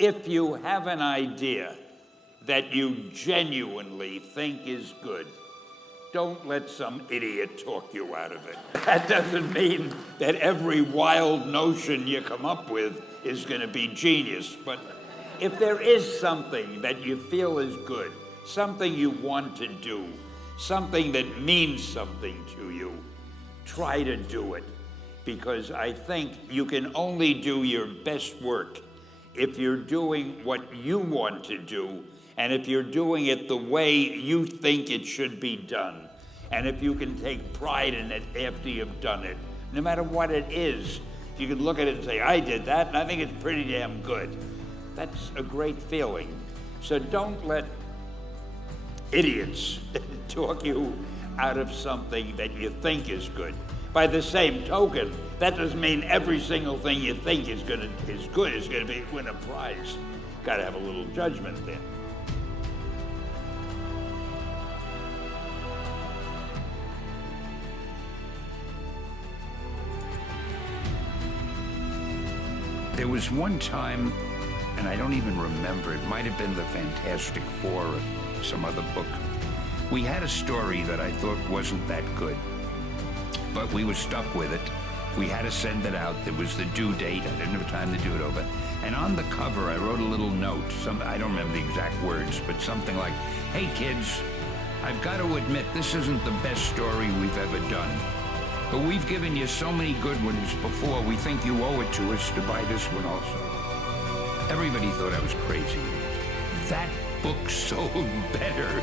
if you have an idea that you genuinely think is good, don't let some idiot talk you out of it. That doesn't mean that every wild notion you come up with is going to be genius, but if there is something that you feel is good, something you want to do, something that means something to you, try to do it. Because I think you can only do your best work if you're doing what you want to do, and if you're doing it the way you think it should be done, and if you can take pride in it after you've done it, no matter what it is. You can look at it and say, I did that, and I think it's pretty damn good. That's a great feeling. So don't let idiots talk you out of something that you think is good. By the same token, that doesn't mean every single thing you think is good is going to win a prize. Got to have a little judgment there. There was one time, and I don't even remember, it might have been the Fantastic Four or some other book. We had a story that I thought wasn't that good, but we were stuck with it. We had to send it out. There was the due date. I didn't have time to do it over. And on the cover, I wrote a little note. I don't remember the exact words, but something like, hey kids, I've got to admit, this isn't the best story we've ever done. But we've given you so many good ones before, we think you owe it to us to buy this one also. Everybody thought I was crazy. That book sold better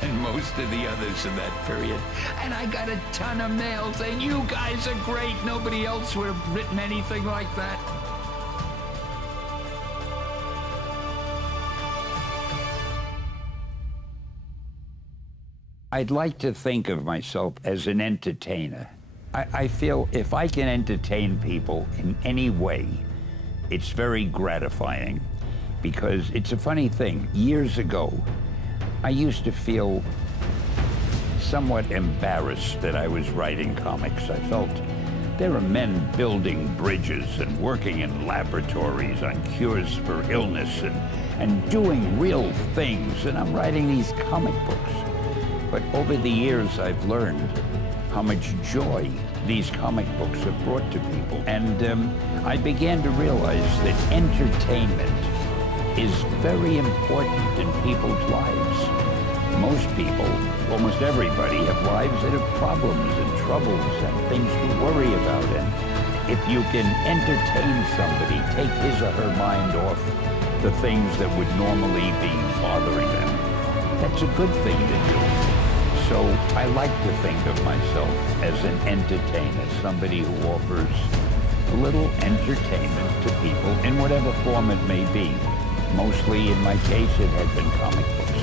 than most of the others in that period. And I got a ton of mail saying, you guys are great. Nobody else would have written anything like that. I'd like to think of myself as an entertainer. I feel if I can entertain people in any way, it's very gratifying. Because it's a funny thing, years ago, I used to feel somewhat embarrassed that I was writing comics. I felt there are men building bridges and working in laboratories on cures for illness and doing real things, and I'm writing these comic books. But over the years, I've learned how much joy these comic books have brought to people. And I began to realize that entertainment is very important in people's lives. Most people, almost everybody, have lives that have problems and troubles and things to worry about. And if you can entertain somebody, take his or her mind off the things that would normally be bothering them, that's a good thing to do. So I like to think of myself as an entertainer, somebody who offers a little entertainment to people in whatever form it may be. Mostly, in my case, it had been comic books.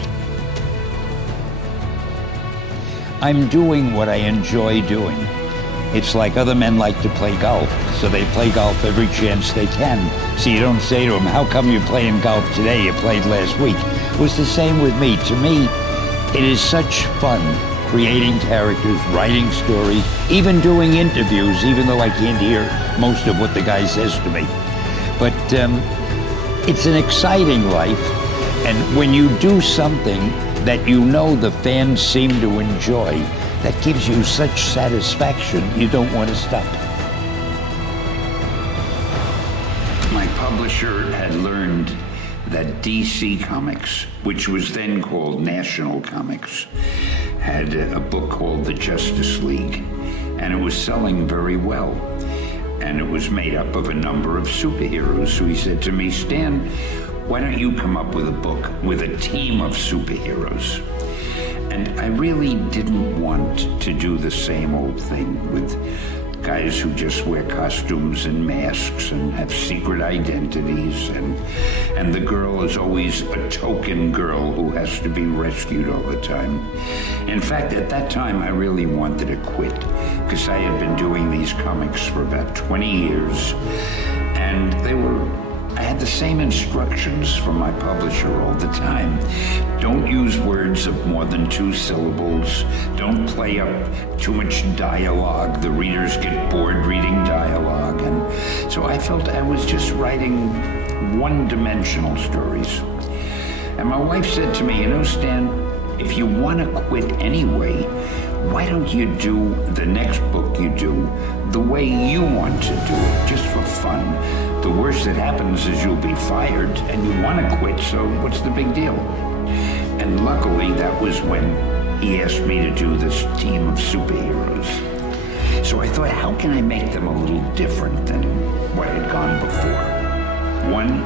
I'm doing what I enjoy doing. It's like other men like to play golf, so they play golf every chance they can. So you don't say to them, how come you're playing golf today? You played last week. It was the same with me. To me, it is such fun creating characters, writing stories, even doing interviews, even though I can't hear most of what the guy says to me. But it's an exciting life, and when you do something that you know the fans seem to enjoy, that gives you such satisfaction, you don't want to stop. My publisher had learned that DC Comics, which was then called National Comics, had a book called The Justice League, and it was selling very well. And it was made up of a number of superheroes. So he said to me, Stan, why don't you come up with a book with a team of superheroes? And I really didn't want to do the same old thing with guys who just wear costumes and masks and have secret identities, and the girl is always a token girl who has to be rescued all the time. In fact, at that time, I really wanted to quit, because I had been doing these comics for about 20 years, and I had the same instructions from my publisher all the time. Don't use words of more than 2 syllables. Don't play up too much dialogue. The readers get bored reading dialogue. And so I felt I was just writing one-dimensional stories. And my wife said to me, you know, Stan, if you want to quit anyway, why don't you do the next book you do the way you want to do it, just for fun? The worst that happens is you'll be fired and you want to quit, so what's the big deal? And luckily, that was when he asked me to do this team of superheroes. So I thought, how can I make them a little different than what had gone before? One,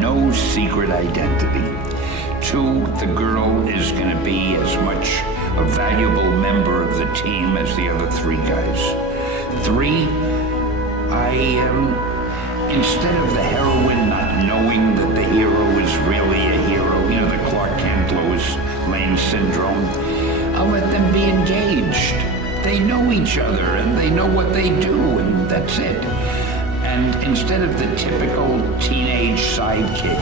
no secret identity. Two, the girl is going to be as much a valuable member of the team as the other three guys. Three, instead of the heroine not knowing that the hero is really a hero, you know, the Clark Kent, Lois Lane syndrome, I'll let them be engaged. They know each other and they know what they do, and that's it. And instead of the typical teenage sidekick,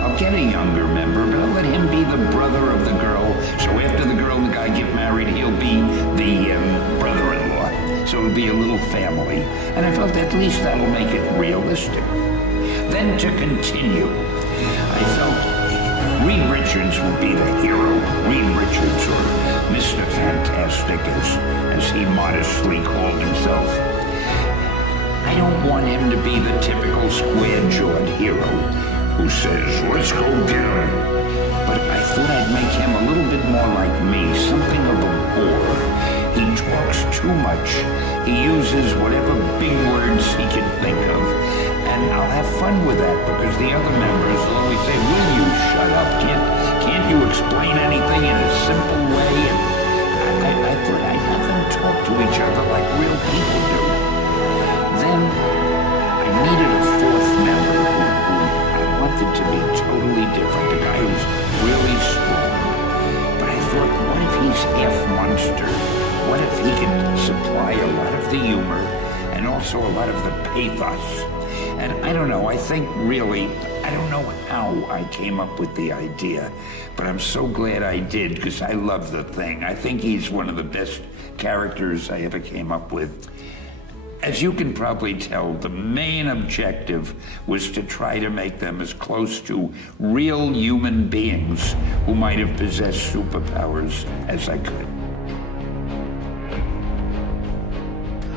I'll get a younger member, but I'll let him be the brother of the girl. So after the girl and the guy get married, he'll be the brother-in-law. So it'll be a little family. And I felt at least that'll make it realistic. Then to continue, I felt Reed Richards would be the hero. Reed Richards, or Mr. Fantastic, as he modestly called himself. I don't want him to be the typical square-jawed hero who says, let's go get him. But I thought I'd make him a little bit more like me, something of a bore. He talks too much. He uses whatever big words he can think of. And I'll have fun with that, because the other members will always say, will you shut up? Can't you explain anything in a simple way? And I thought I'd have them talk to each other like real people do. Then I needed a fourth member who I wanted to be totally different, a guy who's really strong. But I thought, what if he's half monster? What if he can supply a lot of the humor and also a lot of the pathos? And I don't know, I think really, I don't know how I came up with the idea, but I'm so glad I did, because I love the thing. I think he's one of the best characters I ever came up with. As you can probably tell, the main objective was to try to make them as close to real human beings who might have possessed superpowers as I could.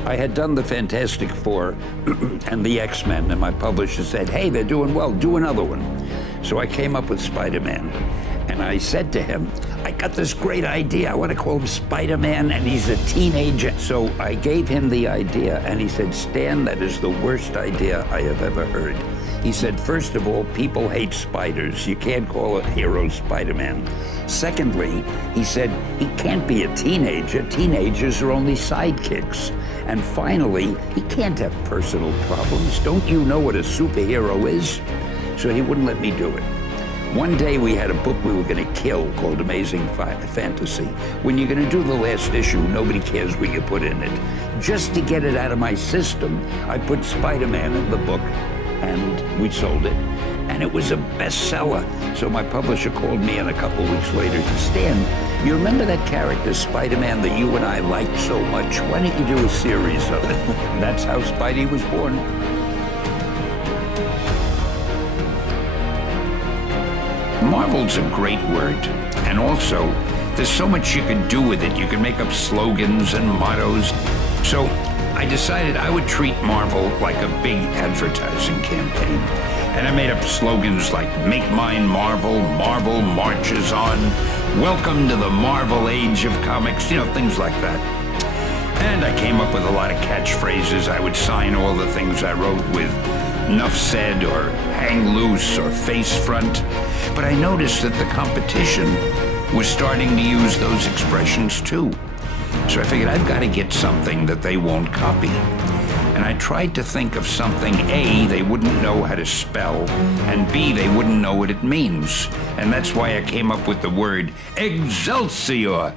I had done the Fantastic Four and the X-Men, and my publisher said, hey, they're doing well, do another one. So I came up with Spider-Man. And I said to him, I got this great idea. I want to call him Spider-Man, and he's a teenager. So I gave him the idea, and he said, Stan, that is the worst idea I have ever heard. He said, first of all, people hate spiders. You can't call a hero Spider-Man. Secondly, he said, he can't be a teenager. Teenagers are only sidekicks. And finally, he can't have personal problems. Don't you know what a superhero is? So he wouldn't let me do it. One day we had a book we were going to kill called Amazing Fantasy. When you're going to do the last issue, nobody cares what you put in it. Just to get it out of my system, I put Spider-Man in the book, and we sold it. And it was a bestseller. So my publisher called me in a couple weeks later to Stan, you remember that character, Spider-Man, that you and I liked so much? Why don't you do a series of it? That's how Spidey was born. Marvel's a great word, and also there's so much you can do with it. You can make up slogans and mottos. So I decided I would treat Marvel like a big advertising campaign. And I made up slogans like, make mine Marvel, Marvel marches on, welcome to the Marvel age of comics, you know, things like that. And I came up with a lot of catchphrases. I would sign all the things I wrote with "Nuff said" or "Hang loose" or "Face front." But I noticed that the competition was starting to use those expressions too. So I figured I've got to get something that they won't copy. And I tried to think of something A, they wouldn't know how to spell, and B, they wouldn't know what it means. And that's why I came up with the word EXCELSIOR.